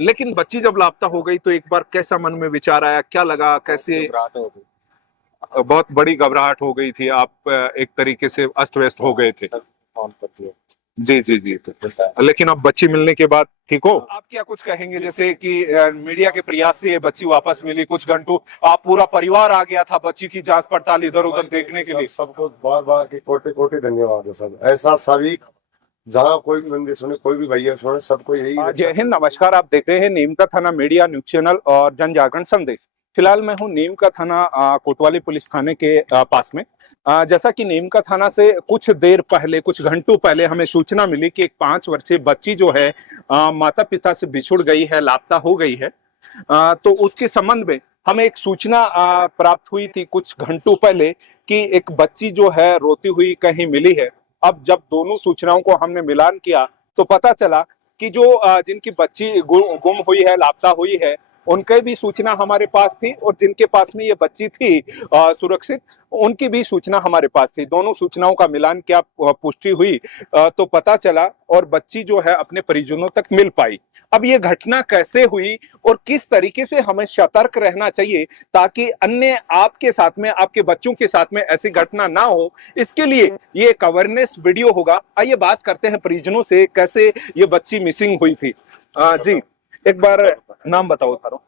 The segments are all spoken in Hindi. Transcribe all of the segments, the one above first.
लेकिन बच्ची जब लापता हो गई तो एक बार कैसा मन में विचार आया, क्या लगा, कैसे? बहुत बड़ी घबराहट हो गई थी, आप एक तरीके से अस्त व्यस्त हो गए थे। जी जी जी। तो लेकिन अब बच्ची मिलने के बाद ठीक हो? आप क्या कुछ कहेंगे, जैसे कि मीडिया के प्रयास से ये बच्ची वापस मिली, कुछ घंटों आप पूरा परिवार आ गया था बच्ची की जांच पड़ताल इधर उधर देखने के लिए। सबको बार बार के कोटि कोटि धन्यवाद है सर। ऐसा सभी जहाँ कोई भी बंदे सुने, कोई भी भैया सुने, सबको यही जय हिंद, नमस्कार। आप देख रहे हैं नीम का थाना मीडिया न्यूज चैनल और जन जागरण संदेश। फिलहाल मैं हूं नीम का थाना कोतवाली पुलिस थाने के पास में। जैसा कि नीम का थाना से कुछ देर पहले, कुछ घंटों पहले हमें सूचना मिली कि एक 5 वर्षीय बच्ची जो है माता पिता से बिछुड़ गई है, लापता हो गई है। तो उसके संबंध में हमें एक सूचना प्राप्त हुई थी कुछ घंटों पहले कि एक बच्ची जो है रोती हुई कहीं मिली है। अब जब दोनों सूचनाओं को हमने मिलान किया तो पता चला कि जो जिनकी बच्ची गुम हुई है, लापता हुई है, उनके भी सूचना हमारे पास थी और जिनके पास में ये बच्ची थी सुरक्षित, उनकी भी सूचना हमारे पास थी। दोनों सूचनाओं का मिलान क्या पुष्टि हुई तो पता चला और बच्ची जो है अपने परिजनों तक मिल पाई। अब ये घटना कैसे हुई और किस तरीके से हमें सतर्क रहना चाहिए ताकि अन्य आपके साथ में, आपके बच्चों के साथ में ऐसी घटना ना हो, इसके लिए ये एक अवेयरनेस वीडियो होगा। आइए बात करते हैं परिजनों से, कैसे ये बच्ची मिसिंग हुई थी। जी, एक बार नाम बताओ तारो।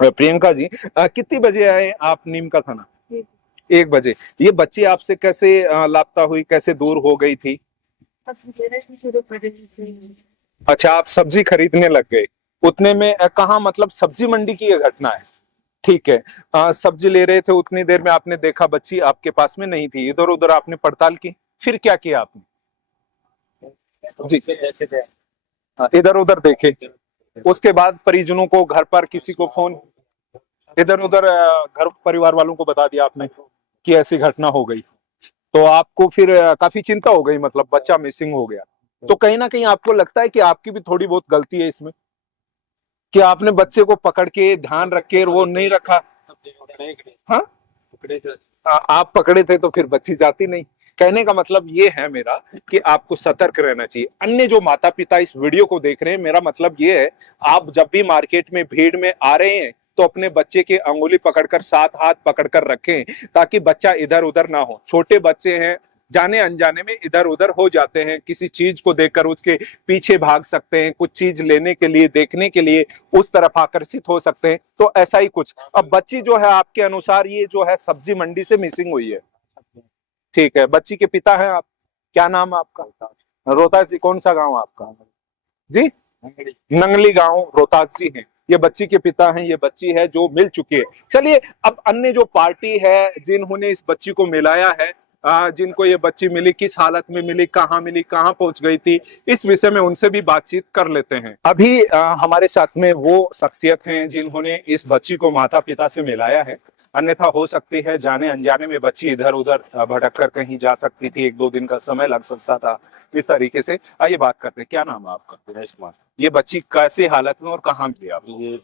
प्रियंका जी, कितनी बजे आए आप नीम का थाना? 1 बजे। ये बच्ची आपसे कैसे लापता हुई, कैसे दूर हो गई थी? अच्छा, आप सब्जी खरीदने लग गए उतने में? कहाँ, मतलब सब्जी मंडी की ये घटना है? ठीक है। सब्जी ले रहे थे, उतनी देर में आपने देखा बच्ची आपके पास में नहीं थी, इधर उधर आपने पड़ताल की, फिर क्या किया आपने? जी, इधर उधर देखे, उसके बाद परिजनों को, घर पर किसी को फोन, इधर उधर घर परिवार वालों को बता दिया आपने कि ऐसी घटना हो गई? तो आपको फिर काफी चिंता हो गई, मतलब बच्चा मिसिंग हो गया। तो कहीं ना कहीं आपको लगता है कि आपकी भी थोड़ी बहुत गलती है इसमें, कि आपने बच्चे को पकड़ के ध्यान रख के वो नहीं रखा? हाँ, आप पकड़े थे तो फिर बच्ची जाती नहीं। कहने का मतलब ये है मेरा कि आपको सतर्क रहना चाहिए। अन्य जो माता पिता इस वीडियो को देख रहे हैं, मेरा मतलब ये है, आप जब भी मार्केट में भीड़ में आ रहे हैं तो अपने बच्चे के अंगुली पकड़कर, साथ हाथ पकड़कर रखें ताकि बच्चा इधर उधर ना हो। छोटे बच्चे हैं, जाने अनजाने में इधर उधर हो जाते हैं, किसी चीज को देखकर उसके पीछे भाग सकते हैं, कुछ चीज लेने के लिए, देखने के लिए उस तरफ आकर्षित हो सकते हैं। तो ऐसा ही कुछ। अब बच्ची जो है आपके अनुसार ये जो है सब्जी मंडी से मिसिंग हुई है, ठीक है। बच्ची के पिता हैं आप, क्या नाम है आपका? रोहतास जी। कौन सा गांव आपका? जी, नंगली गांव, रोहतास जी हैं। ये बच्ची के पिता हैं, ये बच्ची है जो मिल चुकी है। चलिए, अब अन्य जो पार्टी है जिन्होंने इस बच्ची को मिलाया है, जिनको ये बच्ची मिली, किस हालत में मिली, कहाँ पहुंच गई थी, इस विषय में उनसे भी बातचीत कर लेते हैं। अभी हमारे साथ में वो शख्सियत हैं जिन्होंने इस बच्ची को माता पिता से मिलाया है। अन्यथा हो सकती है जाने अनजाने में बच्ची इधर उधर भटक कर कहीं जा सकती थी, 1-2 दिन का समय लग सकता था, इस तरीके से। आइए बात करते हैं, क्या नाम है आपका? दिनेश कुमार। ये बच्ची कैसे हालत में और कहाँ मिली आप? ये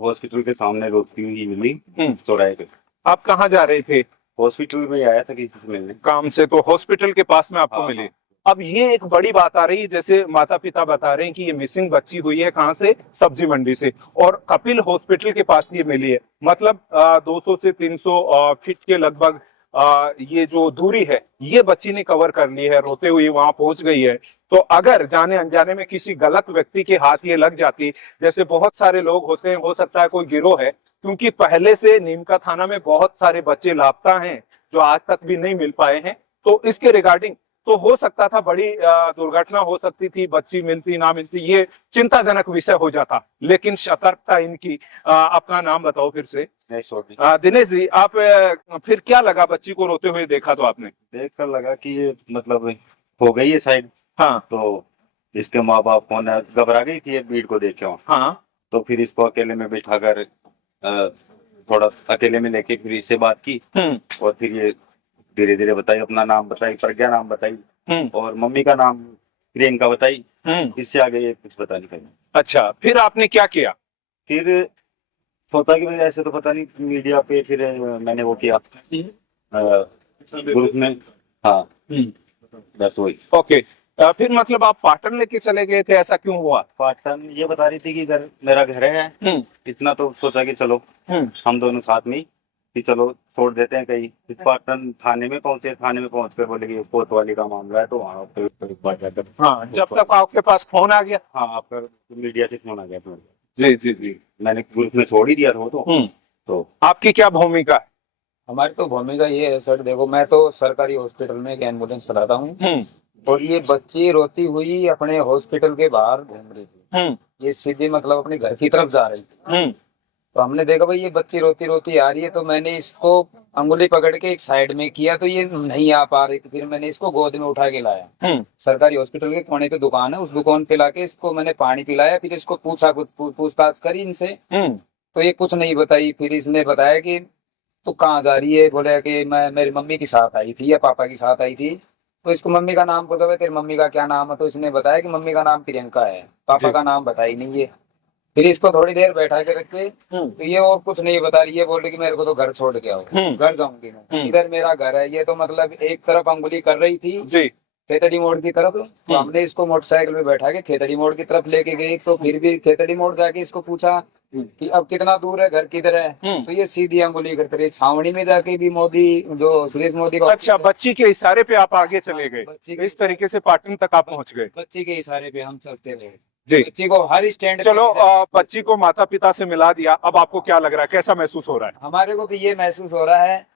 हॉस्पिटल के सामने रोकती हुई मिली, चौराहे पे। आप कहाँ जा रहे थे? हॉस्पिटल में आया था किसी से मिलने, काम से, तो हॉस्पिटल के पास में आपको हाँ, मिली। हाँ। अब ये एक बड़ी बात आ रही है, जैसे माता पिता बता रहे हैं कि ये मिसिंग बच्ची हुई है, कहाँ से? सब्जी मंडी से, और कपिल हॉस्पिटल के पास ये मिली है। मतलब 200 से 300 फीट के लगभग ये जो दूरी है ये बच्ची ने कवर कर ली है, रोते हुए वहां पहुंच गई है। तो अगर जाने अनजाने में किसी गलत व्यक्ति के हाथ ये लग जाती, जैसे बहुत सारे लोग होते हैं, हो सकता है कोई गिरोह है, क्योंकि पहले से नीम का थाना में बहुत सारे बच्चे लापता हैं जो आज तक भी नहीं मिल पाए हैं। तो इसके रिगार्डिंग तो हो सकता था बड़ी दुर्घटना हो सकती थी, बच्ची मिलती ना मिलती ये चिंताजनक विषय हो जाता। लेकिन सतर्कता इनकी। आपका नाम बताओ फिर से? दिनेश जी, आप फिर क्या लगा, बच्ची को रोते हुए देखा तो आपने? देख कर लगा कि ये मतलब हो गई है साइड। हाँ, तो इसके माँ बाप कौन है, घबरा गई थी एक भीड़ को देख के वहाँ। हाँ, तो फिर इसको अकेले में बिठाकर थोड़ा अकेले में लेके फिर इससे बात की, और फिर ये धीरे धीरे बताई, अपना नाम बताई, प्रज्ञा नाम बताई, और मम्मी का नाम प्रियंका बताई। इससे आगे ये कुछ बता नहीं पाई। अच्छा, फिर आपने क्या किया? फिर सोचा कि भाई ऐसे तो पता नहीं, मीडिया पे फिर मैंने वो किया ग्रुप में। हाँ, बस वही। ओके, फिर मतलब आप पाटन लेके चले गए थे, ऐसा क्यों हुआ? पाटन ये बता रही थी कि इधर मेरा घर है, इतना तो सोचा कि चलो हम दोनों साथ में ही कि चलो छोड़ देते हैं कहीं। फिर पाटन थाने में पहुंचे, थाने में पहुंच कर बोले कि कोतवाली का मामला है, तो वहाँ पर हाँ, जब तक आपके पास फोन आ गया। हाँ, आपका मीडिया से फोन आ गया था। जी जी जी। मैंने ग्रुप में छोड़ ही दिया था वो तो आपकी क्या भूमिका है? हमारी तो भूमिका ये है सर, देखो मैं तो सरकारी हॉस्पिटल में एक एम्बुलेंस चलाता हूँ और ये बच्ची रोती हुई अपने हॉस्पिटल के बाहर घूम रही थी। ये सीधी मतलब अपने घर की तरफ जा रही थी। तो हमने देखा भाई ये बच्ची रोती रोती आ रही है, तो मैंने इसको अंगुली पकड़ के एक साइड में किया, तो ये नहीं आ पा रही थी। फिर मैंने इसको गोद में उठा के लाया, सरकारी हॉस्पिटल के कोने पे दुकान है, उस दुकान पे लाके इसको मैंने पानी पिलाया। फिर इसको पूछा, कुछ पूछताछ करी इनसे, तो ये कुछ नहीं बताई। फिर इसने बताया कि तू कहाँ जा रही है, बोले कि मैं मेरी मम्मी के साथ आई थी या पापा के साथ आई थी। तो इसको मम्मी का नाम पूछा, तेरी मम्मी का क्या नाम है, तो इसने बताया कि मम्मी का नाम प्रियंका है, पापा का नाम बताई नहीं है। फिर इसको थोड़ी देर बैठा के रखे, तो ये और कुछ नहीं बता रही है, बोल रही कि मेरे को तो घर छोड़ के आओ, घर जाऊंगी मैं, इधर मेरा घर है। ये तो मतलब एक तरफ अंगुली कर रही थी जी खेतड़ी मोड़ की तरफ, तो हमने इसको मोटरसाइकिल में बैठा के खेतड़ी मोड़ की तरफ लेके गई। तो फिर भी खेतड़ी मोड़ जाके इसको पूछा कि अब कितना दूर है, घर किधर है, तो ये सीधी अंगुली करते रही। छावनी में जाके भी मोदी, जो सुरेश मोदी का, अच्छा, बच्ची के इशारे पे आप आगे चले गए, बच्ची तो इस तरीके से पाटन तक आप पहुंच गए। बच्ची के इशारे पे हम चलते रहे। जी। बच्ची को हर स्टैंड चलो, बच्ची को माता पिता से मिला दिया, अब आपको क्या लग रहा है, कैसा महसूस हो रहा है? हमारे को तो ये महसूस हो रहा है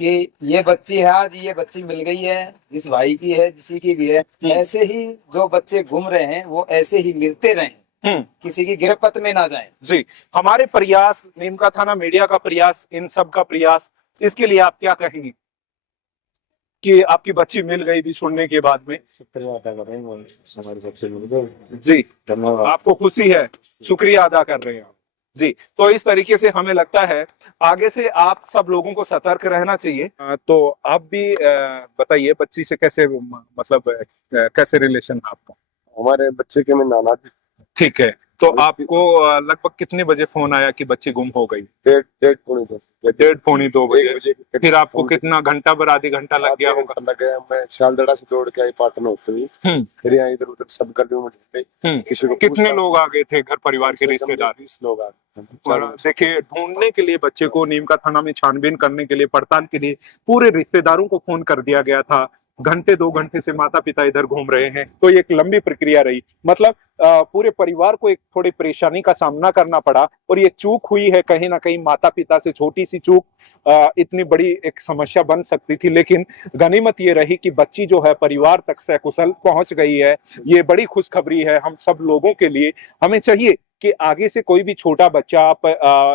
कि ये बच्ची है, आज ये बच्ची मिल गई है, जिस भाई की है, जिसी की भी है। ऐसे ही जो बच्चे घूम रहे हैं वो ऐसे ही मिलते रहें, किसी की गिरफ्त में ना जाएं। जी, हमारे प्रयास, नीमका थाना मीडिया का प्रयास, इन सब का प्रयास, इसके लिए आप क्या कहेंगे कि आपकी बच्ची मिल गई भी सुनने के बाद में? शुक्रिया अदा कर रहे हैं हमारे सबसे मिल गए। जी, धन्यवाद। आपको खुशी है, शुक्रिया अदा कर रहे हैं आप। जी, तो इस तरीके से हमें लगता है आगे से आप सब लोगों को सतर्क रहना चाहिए। तो आप भी बताइए, बच्ची से कैसे मतलब कैसे रिलेशन है आपका? हमारे बच्चे के में नाना थे। ठीक है, तो आपको लगभग कितने बजे फोन आया कि बच्ची गुम हो गई? डेढ़ पौने दो। 1:30-2 बजे। फिर आपको कितना घंटा भर, आधी घंटा लग गया होगा? लग गया। मैं शालदड़ा से दौड़ के आई पाटन होते हुए, फिर यहाँ इधर उधर सब गलियों में ढूंढे। किसी को कितने लोग आ गए थे, घर परिवार के रिश्तेदार? 20 लोग आ और देखिए, ढूंढने के लिए बच्चे को नीमका थाना में छानबीन करने के लिए, पड़ताल के लिए पूरे रिश्तेदारों को फोन कर दिया गया था। घंटे 2 घंटे से माता पिता इधर घूम रहे हैं, तो ये एक लंबी प्रक्रिया रही। मतलब पूरे परिवार को एक थोड़ी परेशानी का सामना करना पड़ा, और ये चूक हुई है कहीं ना कहीं माता पिता से। छोटी सी चूक इतनी बड़ी एक समस्या बन सकती थी, लेकिन गनीमत ये रही कि बच्ची जो है परिवार तक सकुशल पहुंच गई है। ये बड़ी खुशखबरी है हम सब लोगों के लिए। हमें चाहिए कि आगे से कोई भी छोटा बच्चा आप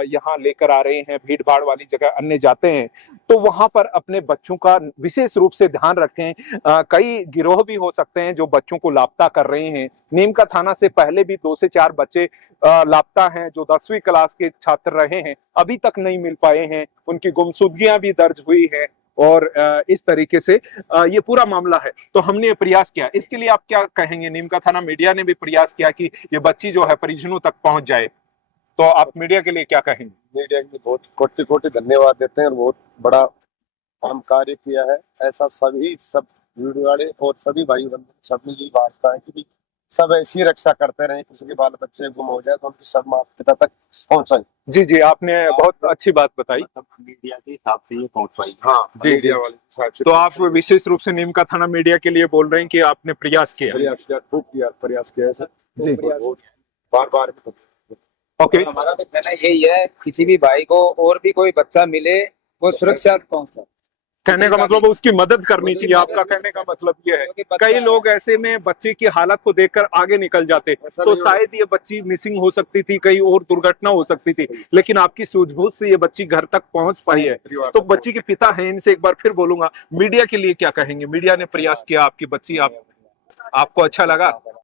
यहाँ लेकर आ रहे हैं, भीड़ भाड़ वाली जगह अन्य जाते हैं, तो वहां पर अपने बच्चों का विशेष रूप से ध्यान रखें। कई गिरोह भी हो सकते हैं जो बच्चों को लापता कर रहे हैं। नीमका थाना से पहले भी 2 से 4 बच्चे लापता हैं, जो 10वीं क्लास के छात्र रहे हैं, अभी तक नहीं मिल पाए हैं। उनकी गुमशुदगियां भी दर्ज हुई है, और इस तरीके से ये पूरा मामला है। तो हमने ये प्रयास किया, इसके लिए आप क्या कहेंगे? नीमका थाना मीडिया ने भी प्रयास किया कि ये बच्ची जो है परिजनों तक पहुंच जाए, तो आप मीडिया के लिए क्या कहेंगे? मीडिया के बहुत कोटि कोटि धन्यवाद देते हैं, और बहुत बड़ा काम कार्य किया है। ऐसा सभी सब वीडियो वाले और सभी भाई बंधु सब में यही वार्ता है कि सब ऐसी रक्षा करते रहे, किसी के बाल बच्चे गुम हो जाए तो उनकी सब माता पिता तक पहुंचाए। जी जी, आपने बहुत अच्छी बात बताई। मीडिया के हिसाब से ये पहुंच पाई। हाँ जी जी, तो आप विशेष रूप से नीमका थाना मीडिया के लिए बोल रहे हैं कि आपने प्रयास किया? खूब किया, प्रयास किया है सर जी, बार बार। ओके, हमारा तो कहना यही है, किसी भी भाई को और भी कोई बच्चा मिले वो सुरक्षित पहुंचे। कहने का मतलब उसकी मदद करनी चाहिए, आपका कहने का मतलब ये है। कई लोग ऐसे में बच्चे की हालत को देखकर आगे निकल जाते, तो शायद ये बच्ची मिसिंग हो सकती थी, कहीं और दुर्घटना हो सकती थी, लेकिन आपकी सूझबूझ से ये बच्ची घर तक पहुंच पाई है। तो बच्ची के पिता हैं, इनसे एक बार फिर बोलूंगा, मीडिया के लिए क्या कहेंगे? मीडिया ने प्रयास किया, आपकी बच्ची आपको अच्छा लगा?